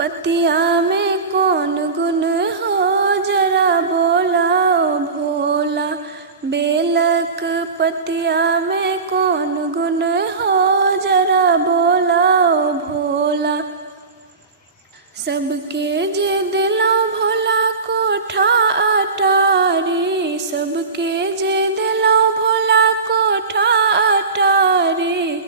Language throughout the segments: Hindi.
पतिया में कौन गुण हो जरा बोलाओ भोला। बेलक पतिया में कौन गुण हो जरा बोलाओ भोला। सबके जे दिलो भोला कोठा अटारी, सबके जे दिलो भोला कोठा अटारी।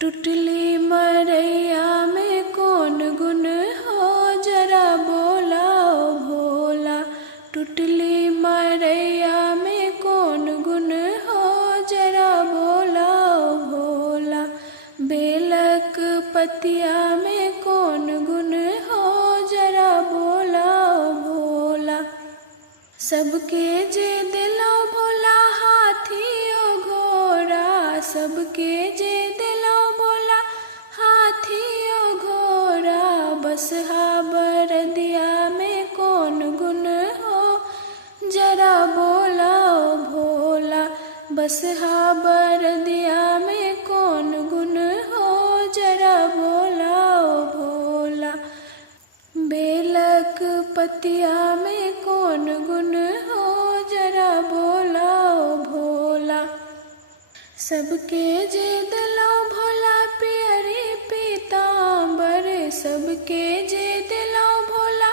टुटली मरैया में कौन गुण हो जरा बोलाओ भोला। टुटली मरैया में कौन गुण हो जरा बोलाओ भोला। बेलक पतिया में कौन गुण हो जरा बोलाओ भोला। सबके जे दिलो भोला हाथी ओ घोड़ा, सबके जे दिलो भोला हाथी ओ घोड़ा। बसहा बरदिया में कौन गुण हो जरा बोलाओ भोला। बसहा बरदिया में कौन गुण हो जरा बोलाओ भोला। बेलक पतिया में कौन गुण हो जरा बोलाओ भोला। सबके जे दिलो भोला पियरी पीतांबर, सबके जे दिलो भोला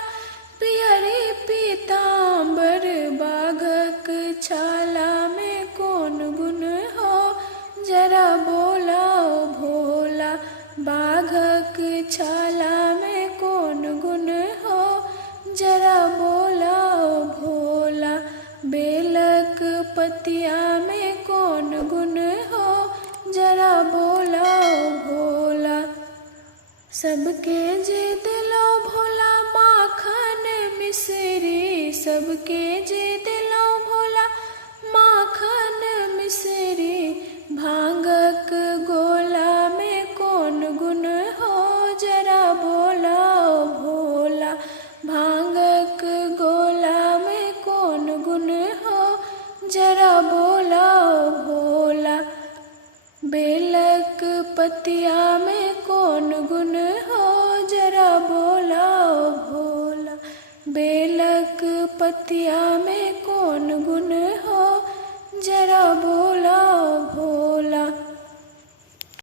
पियरी पीतांबर। बाघक छाला में कौन गुण हो जरा बोलाओ भोला। बाघक छाला में कौन गुण हो जरा बोलाओ भोला। बेलक पतिया में कौन गुण हो जरा बोलाओ भोला। सबके जे दिलो भोला माखन मिश्री, सबके जे दिलो भोला माखन मिश्री। भांगक गोला में कौन गुण हो जरा बोलाओ भोला। भांगक गोला में कौन गुण हो जरा बोलाओ भोला। बेलक पतिया में कौन गुण हो जरा बोलाओ भोला। बेलक पतिया में